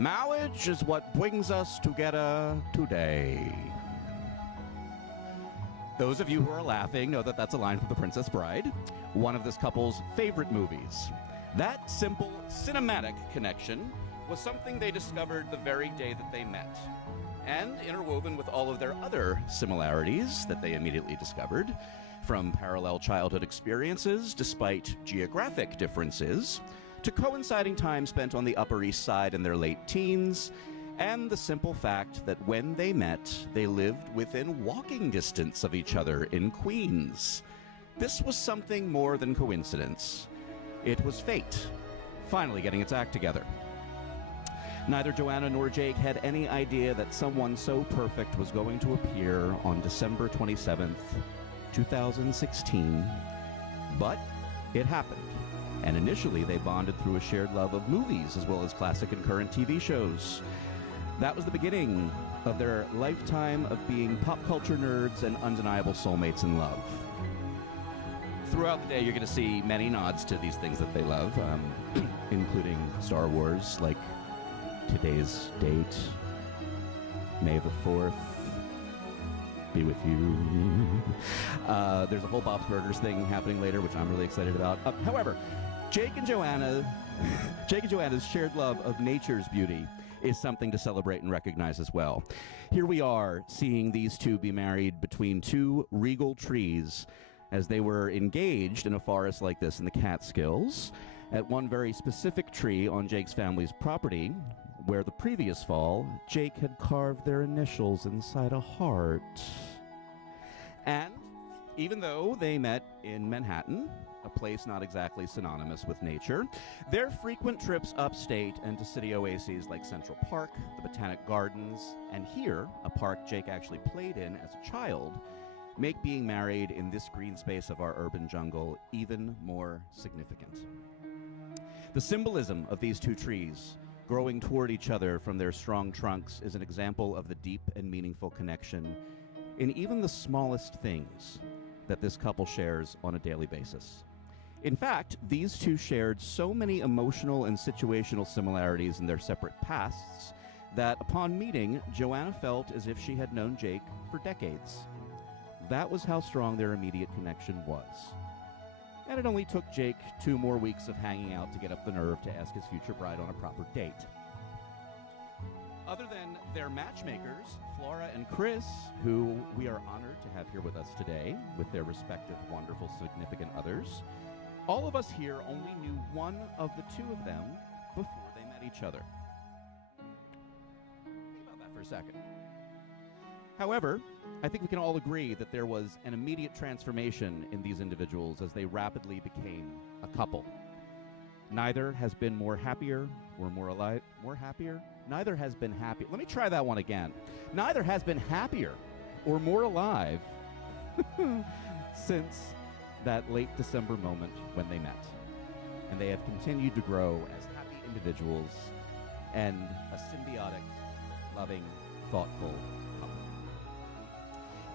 Marriage is what brings us together today. Those of you who are laughing know that that's a line from The Princess Bride, one of this couple's favorite movies. That simple cinematic connection was something they discovered the very day that they met. And interwoven with all of their other similarities that they immediately discovered, from parallel childhood experiences despite geographic differences, to coinciding time spent on the Upper East Side in their late teens, and the simple fact that when they met, they lived within walking distance of each other in Queens. This was something more than coincidence. It was fate, finally getting its act together. Neither Joanna nor Jake had any idea that someone so perfect was going to appear on December 27th, 2016, but it happened. And initially, they bonded through a shared love of movies as well as classic and current TV shows. That was the beginning of their lifetime of being pop culture nerds and undeniable soulmates in love. Throughout the day, you're going to see many nods to these things that they love, including Star Wars, like today's date, May the 4th, be with you. There's a whole Bob's Burgers thing happening later, which I'm really excited about. However, Jake and Joanna's shared love of nature's beauty is something to celebrate and recognize as well. Here we are seeing these two be married between two regal trees as they were engaged in a forest like this in the Catskills at one very specific tree on Jake's family's property, where the previous fall, Jake had carved their initials inside a heart. And even though they met in Manhattan, a place not exactly synonymous with nature, their frequent trips upstate and to city oases like Central Park, the Botanic Gardens, and here, a park Jake actually played in as a child, make being married in this green space of our urban jungle even more significant. The symbolism of these two trees growing toward each other from their strong trunks is an example of the deep and meaningful connection in even the smallest things that this couple shares on a daily basis. In fact, these two shared so many emotional and situational similarities in their separate pasts that upon meeting, Joanna felt as if she had known Jake for decades. That was how strong their immediate connection was. And it only took Jake 2 more weeks of hanging out to get up the nerve to ask his future bride on a proper date. Other than their matchmakers, Flora and Chris, who we are honored to have here with us today with their respective wonderful significant others, all of us here only knew one of the two of them before they met each other. Think about that for a second. However, I think we can all agree that there was an immediate transformation in these individuals as they rapidly became a couple. Neither has been more happier or more alive. More happier? Neither has been happy. Let me try that one again. Neither has been happier or more alive since that late December moment when they met. And they have continued to grow as happy individuals and a symbiotic, loving, thoughtful couple.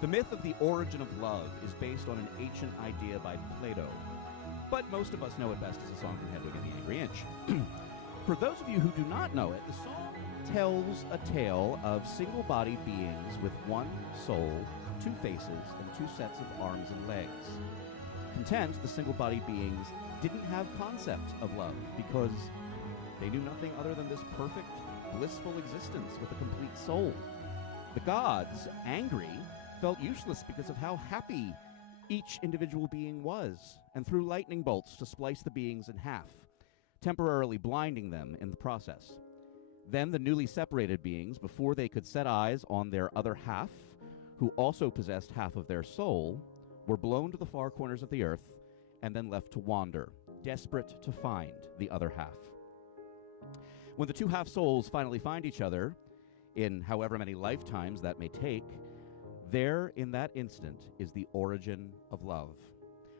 The myth of the origin of love is based on an ancient idea by Plato, but most of us know it best as a song from Hedwig and the Angry Inch. For those of you who do not know it, the song tells a tale of single-bodied beings with one soul, 2 faces, and 2 sets of arms and legs. Content, the single-bodied beings didn't have concept of love because they knew nothing other than this perfect, blissful existence with a complete soul. The gods, angry, felt useless because of how happy each individual being was, and threw lightning bolts to splice the beings in half, temporarily blinding them in the process. Then the newly separated beings, before they could set eyes on their other half, who also possessed half of their soul, were blown to the far corners of the earth and then left to wander, desperate to find the other half. When the 2 half-souls finally find each other, in however many lifetimes that may take, there in that instant is the origin of love,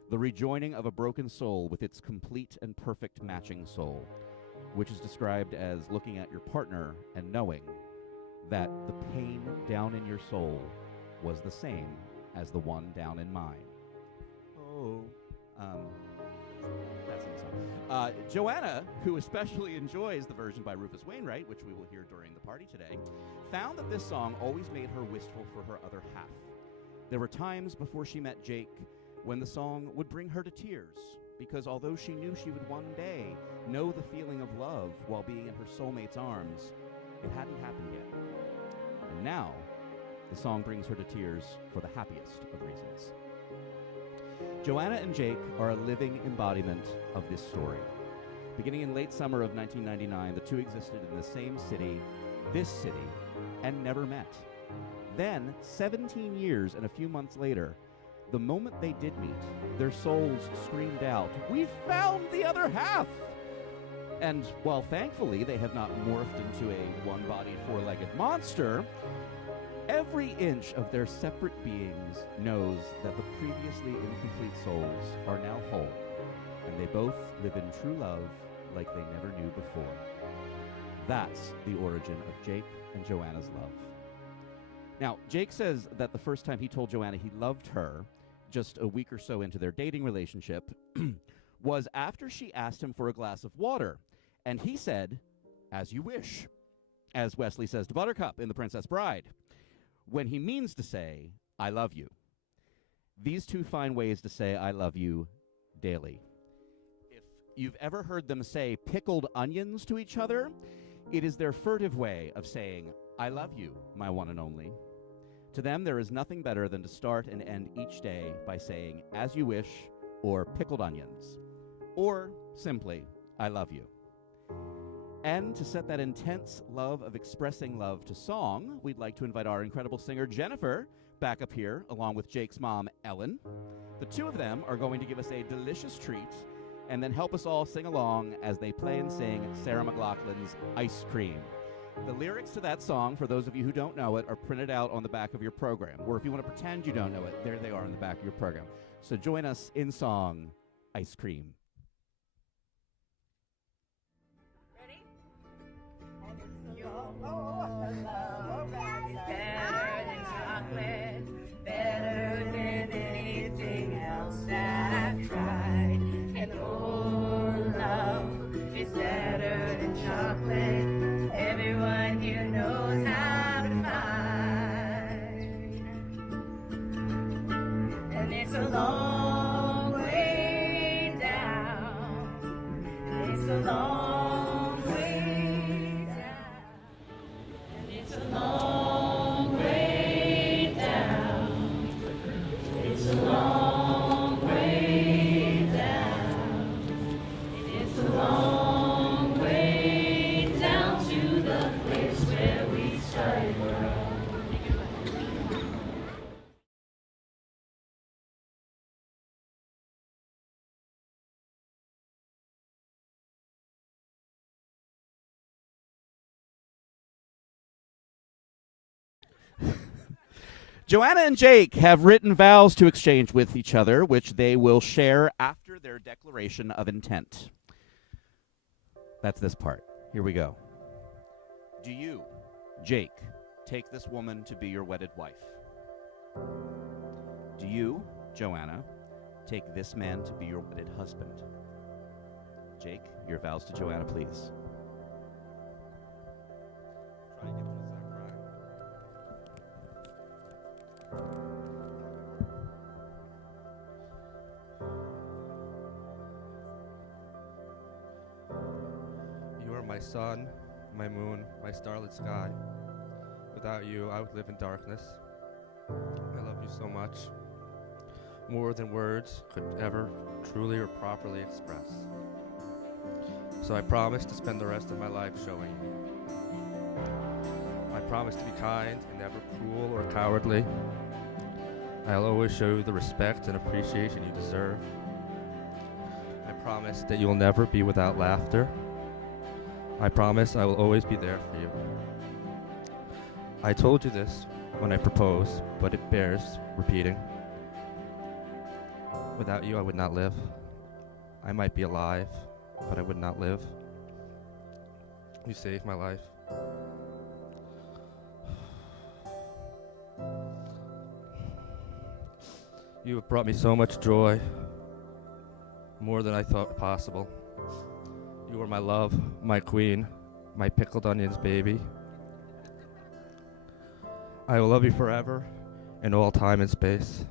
the rejoining of a broken soul with its complete and perfect matching soul, which is described as looking at your partner and knowing that the pain down in your soul was the same as the one down in mine. Oh, that's in the Joanna, who especially enjoys the version by Rufus Wainwright, which we will hear during the party today, found that this song always made her wistful for her other half. There were times before she met Jake when the song would bring her to tears, because although she knew she would one day know the feeling of love while being in her soulmate's arms, it hadn't happened yet. And now, the song brings her to tears for the happiest of reasons. Joanna and Jake are a living embodiment of this story. Beginning in late summer of 1999, the two existed in the same city, this city, and never met. Then, 17 years and a few months later, the moment they did meet, their souls screamed out, "We've found the other half!" And while thankfully they have not morphed into a one-bodied, four-legged monster, every inch of their separate beings knows that the previously incomplete souls are now whole, and they both live in true love like they never knew before. That's the origin of Jake and Joanna's love. Now, Jake says that the first time he told Joanna he loved her, just a week or so into their dating relationship, was after she asked him for a glass of water, and he said, "As you wish," as Wesley says to Buttercup in The Princess Bride, when he means to say, "I love you." These two find ways to say "I love you" daily. If you've ever heard them say pickled onions to each other, it is their furtive way of saying, "I love you, my one and only." To them, there is nothing better than to start and end each day by saying, "As you wish," or "pickled onions," or simply, "I love you." And to set that intense love of expressing love to song, we'd like to invite our incredible singer, Jennifer, back up here, along with Jake's mom, Ellen. The two of them are going to give us a delicious treat and then help us all sing along as they play and sing Sarah McLachlan's Ice Cream. The lyrics to that song, for those of you who don't know it, are printed out on the back of your program. Or if you want to pretend you don't know it, there they are on the back of your program. So join us in song, Ice Cream. Ready? Your love is better than chocolate, better than anything else that I've tried. And oh, love is better than chocolate. Everyone here knows how to find. And it's a long way down. It's a long way down. And it's a long way down. It's a long way down. And it's a long way down to the place where we started from. Joanna and Jake have written vows to exchange with each other, which they will share after their declaration of intent. That's this part. Here we go. Do you, Jake, take this woman to be your wedded wife? Do you, Joanna, take this man to be your wedded husband? Jake, your vows to Joanna, please. Try to get through this act right. You are my sun, my moon, my starlit sky. Without you, I would live in darkness. I love you so much, more than words could ever truly or properly express. So I promise to spend the rest of my life showing you. I promise to be kind and never cruel or cowardly. I'll always show you the respect and appreciation you deserve. I promise that you'll never be without laughter. I promise I will always be there for you. I told you this when I proposed, but it bears repeating. Without you, I would not live. I might be alive, but I would not live. You saved my life. You have brought me so much joy, more than I thought possible. You are my love, my queen, my pickled onions, baby. I will love you forever, in all time and space.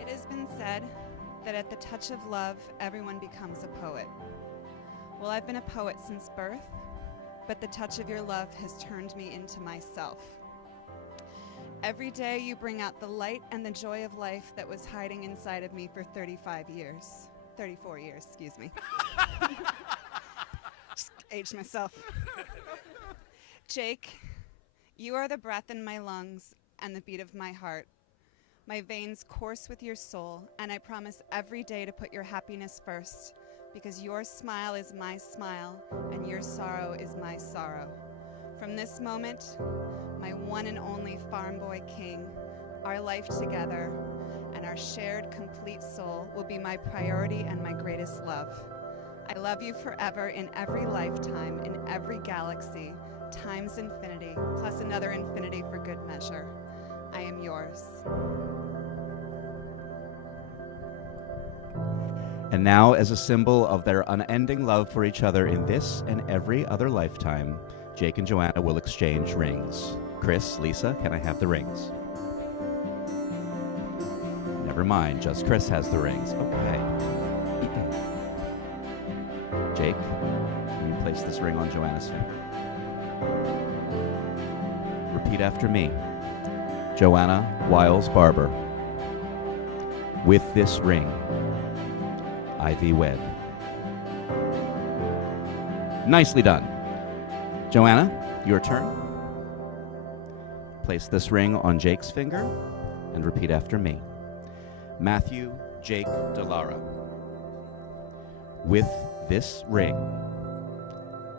It has been said that at the touch of love, everyone becomes a poet. Well, I've been a poet since birth, but the touch of your love has turned me into myself. Every day you bring out the light and the joy of life that was hiding inside of me for 34 years, excuse me. Just aged myself. Jake, you are the breath in my lungs and the beat of my heart. My veins course with your soul, and I promise every day to put your happiness first, because your smile is my smile, and your sorrow is my sorrow. From this moment, my one and only farm boy king, our life together, and our shared complete soul will be my priority and my greatest love. I love you forever in every lifetime, in every galaxy, times infinity, plus another infinity for good measure. I am yours. And now, as a symbol of their unending love for each other in this and every other lifetime, Jake and Joanna will exchange rings. Chris, Lisa, can I have the rings? Never mind, just Chris has the rings. Okay. Jake, can you place this ring on Joanna's finger? Repeat after me. Joanna Wiles Barber. With this ring, I thee wed. Nicely done. Joanna, your turn. Place this ring on Jake's finger and repeat after me. Matthew Jake Delara. With this ring,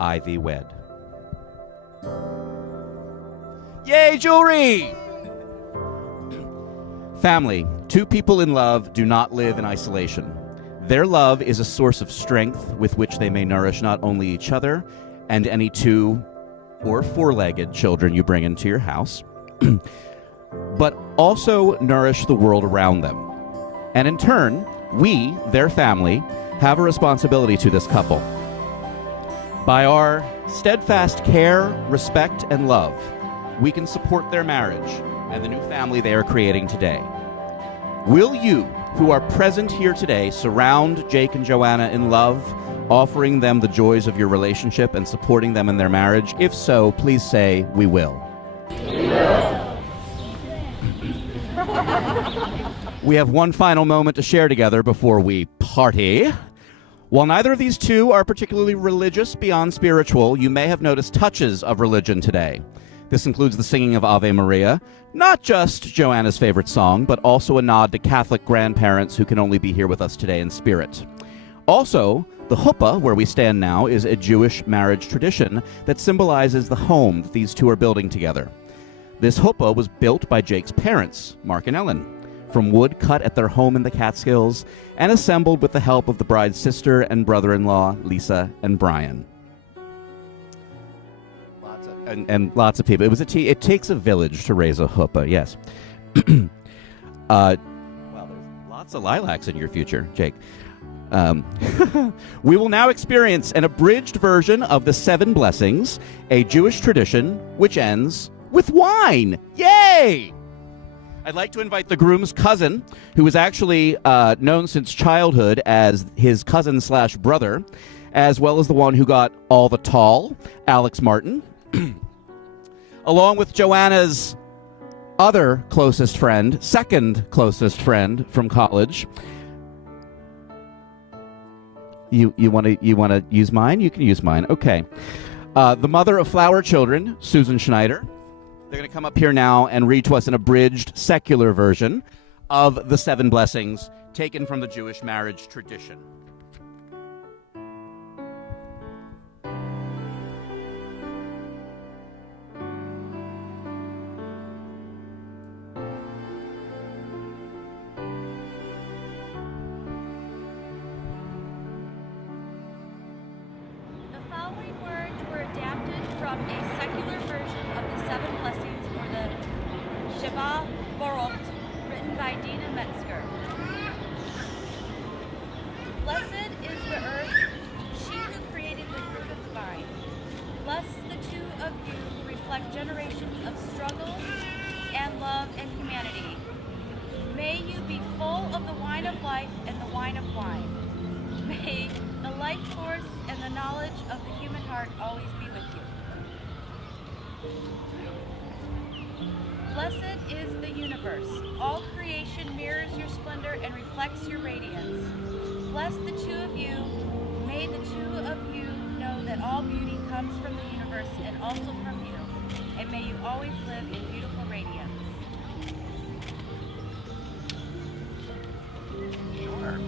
I thee wed. Yay, jewelry! Family, two people in love do not live in isolation. Their love is a source of strength with which they may nourish not only each other and any two or four-legged children you bring into your house, but also nourish the world around them. And in turn, we, their family, have a responsibility to this couple. By our steadfast care, respect, and love, we can support their marriage and the new family they are creating today. Will you, who are present here today, surround Jake and Joanna in love, offering them the joys of your relationship and supporting them in their marriage? If so, please say, we will. We will. We have one final moment to share together before we party. While neither of these two are particularly religious beyond spiritual, you may have noticed touches of religion today. This includes the singing of Ave Maria, not just Joanna's favorite song, but also a nod to Catholic grandparents who can only be here with us today in spirit. Also, the huppah, where we stand now, is a Jewish marriage tradition that symbolizes the home that these two are building together. This huppah was built by Jake's parents, Mark and Ellen, from wood cut at their home in the Catskills and assembled with the help of the bride's sister and brother-in-law, Lisa and Brian. Lots of people. It takes a village to raise a huppah, yes. Well, there's lots of lilacs in your future, Jake. We will now experience an abridged version of the 7 Blessings, a Jewish tradition which ends with wine. Yay! I'd like to invite the groom's cousin, who is actually known since childhood as his cousin/brother, as well as the one who got all the tall, Alex Martin, along with Joanna's other closest friend, second closest friend from college. You want to use mine? You can use mine. Okay. The mother of flower children, Susan Schneider. They're going to come up here now and read to us an abridged secular version of the 7 Blessings taken from the Jewish marriage tradition. The from a secular version of the Seven Blessings, or the Shiva Borot, written by Dina Metzger. Blessed is the earth, she who created the fruit of the vine. Bless the two of you who reflect generations of struggle and love and humanity. May you be full of the wine of life and the wine of wine. May the life force and the knowledge of the human heart always be with you. Blessed is the universe. All creation mirrors your splendor and reflects your radiance. Bless the two of you. May the two of you know that all beauty comes from the universe and also from you. And may you always live in beautiful radiance. Sure.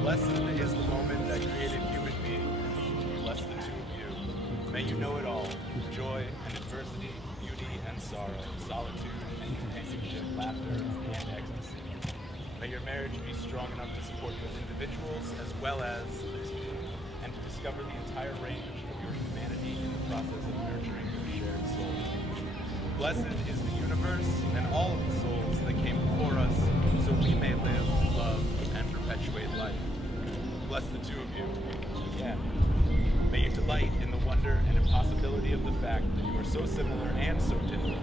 Blessed is the moment that created human beings. Bless the two of you. May you know it all. Joy and adversity, beauty and sorrow, solitude and companionship, laughter and ecstasy. May your marriage be strong enough to support you as individuals as well as the team, and to discover the entire range of your humanity in the process of nurturing your shared soul. Blessed is the universe and all of the souls that came before us, so we may live, love, and perpetuate life. Bless the two of you again. May you delight in the wonder and impossibility of the fact that you are so similar and so different.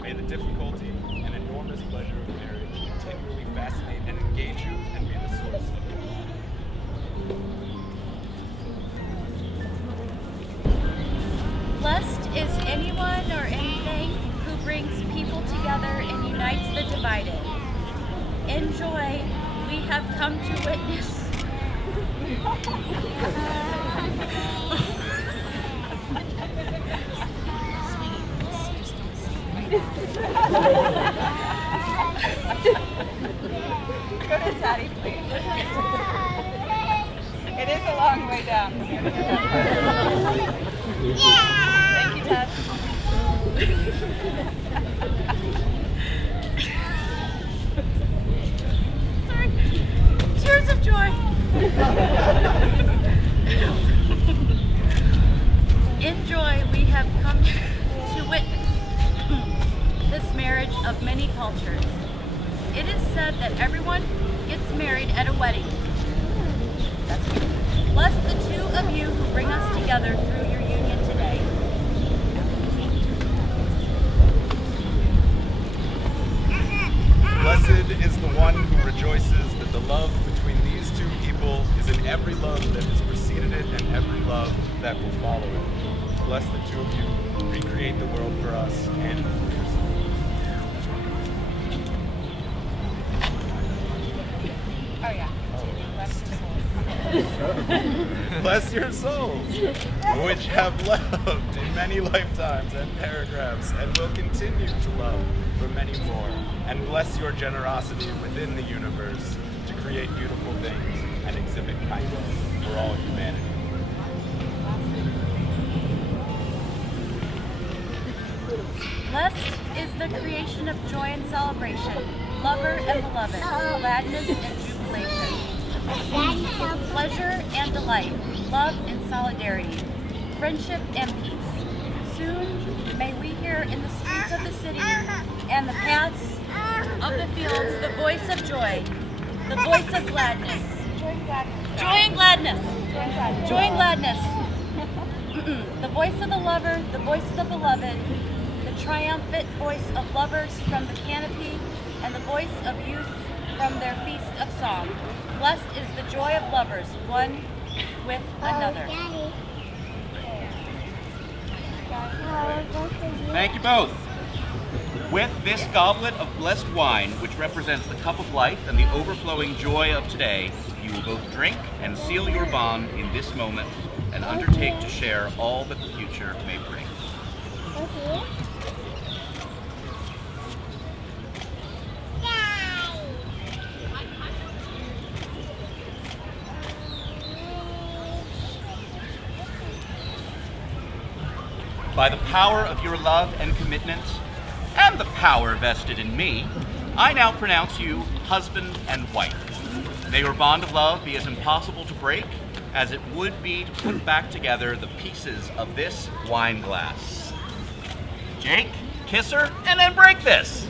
May the difficulty and enormous pleasure of marriage continually fascinate and engage you and be the source of your life. Blessed is anyone or anything who brings people together and unites the divided. In joy, we have come to witness. Go to Daddy, please. It is a long way down. Thank you, Dad. Sorry. Tears of joy. In joy, we have come to witness this marriage of many cultures. It is said that everyone gets married at a wedding. That's true. Bless the two of you who bring us together through your union today. Blessed is the one who rejoices that the love between these two people is in every love that has preceded it and every love that will follow it. Bless the two of you who recreate the world for us and for yourselves. Oh, yeah. Bless your souls. Bless your souls, which have loved in many lifetimes and paragraphs, and will continue to love for many more. And bless your generosity within the universe to create beautiful things and exhibit kindness for all humanity. Blessed is the creation of joy and celebration, lover and beloved, gladness and jubilation, pleasure and delight, love and solidarity, friendship and peace. Soon may we hear in the streets of the city and the paths of the fields the voice of joy, the voice of gladness. Joy and gladness. Joy and gladness. The voice of the lover, the voice of the beloved, the triumphant voice of lovers from the canopy, and the voice of youth from their feast of song. Blessed is the joy of lovers, one with another. Thank you both. With this goblet of blessed wine, which represents the cup of life and the overflowing joy of today, you will both drink and seal your bond in this moment and undertake to share all that the future may bring. By the power of your love and commitment, and the power vested in me, I now pronounce you husband and wife. May your bond of love be as impossible to break as it would be to put back together the pieces of this wine glass. Jake, kiss her, and then break this.